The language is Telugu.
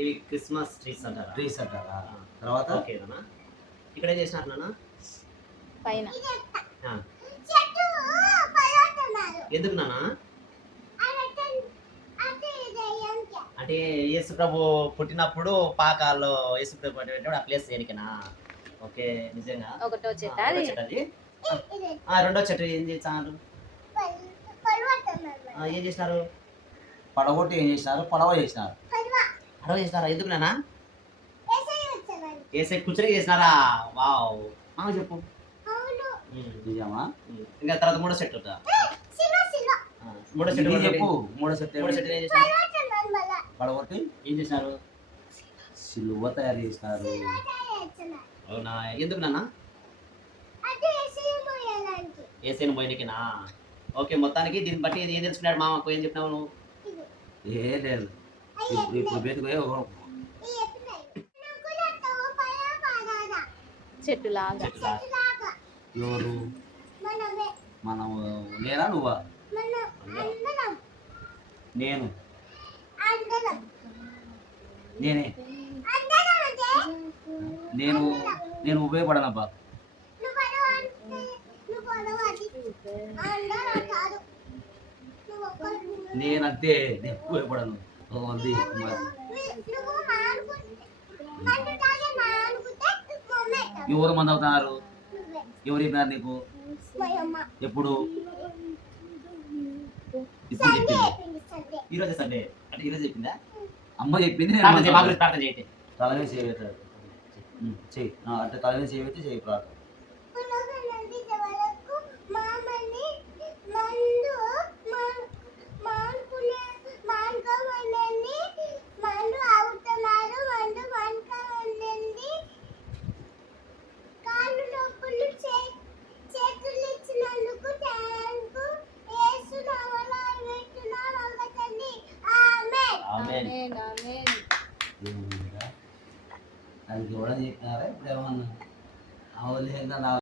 ఇవి క్రిస్మస్ ట్రీస్ అంటారా? ట్రీస్ అంటారా? తర్వాత ఓకే నాన్న. ఇక్కడ ఏం చేసినారు నాన్న? పైన ఎందుకు నాన్న? అంటే యేసు ప్రభు పుట్టినప్పుడు పాకాల్లో యేసు ప్రభు పుట్టినప్పుడు ఆ ప్లేస్ దేనికినా? ఓకే నిజంగా ఒకటో చెట్టు ఒకటో చెట్టు అది. రెండో చెట్టు ఏం చేశారు? ఏం చేసినారు? పడగొట్టి ఏం చేసినారు? పడవ చేసినారు. పడవ చేసినారా? ఎందుకు నాన్న? ఏసై కూర్చొని చేసినారా? వావ్ మామ చెప్పు. నిజమా? ఇంకా తర్వాత మూడో చెట్టు మూడో చెట్టు చెప్పు. మూడో చెట్టు ఏం చేసినారు? పడగొట్టి ఏం చేసినారు? సిలువ తయారు చేసినారు. అవునా? ఎందుకు నాన్న? ఏసైన పోయినకినా? ఓకే మొత్తానికి దీన్ని బట్టి ఏం తెలుసుకున్నాడు మామకు? ఏం చెప్పినావు నువ్వు? ఏ లేదు ఇప్పుడు బయటకు చెట్టులాగా ఎవరు మనము నేనా నువ్వా? నేను నేనే నేను నేను ఉపయోగపడనబ్బా. నేనంతే నేను ఉపయోగపడను. అది ఎవరు మంది అవుతున్నారు? ఎవరు చెప్పినారు నీకు? ఎప్పుడు? ఇప్పుడు చెప్పింది. ఈరోజు సండే అంటే ఈరోజు చెప్పిందా? అమ్మ చెప్పింది. ప్రార్థన చేయండి. తలమే చేయబెట్టాడు చెయ్యి అంటే తలమే చేయబెట్టి చెయ్యి ప్రార్థన. ఆమేన్ ఆమేన్. అది కూడా చెప్పినారా ఇప్పుడు ఏమన్నా అవలేదు.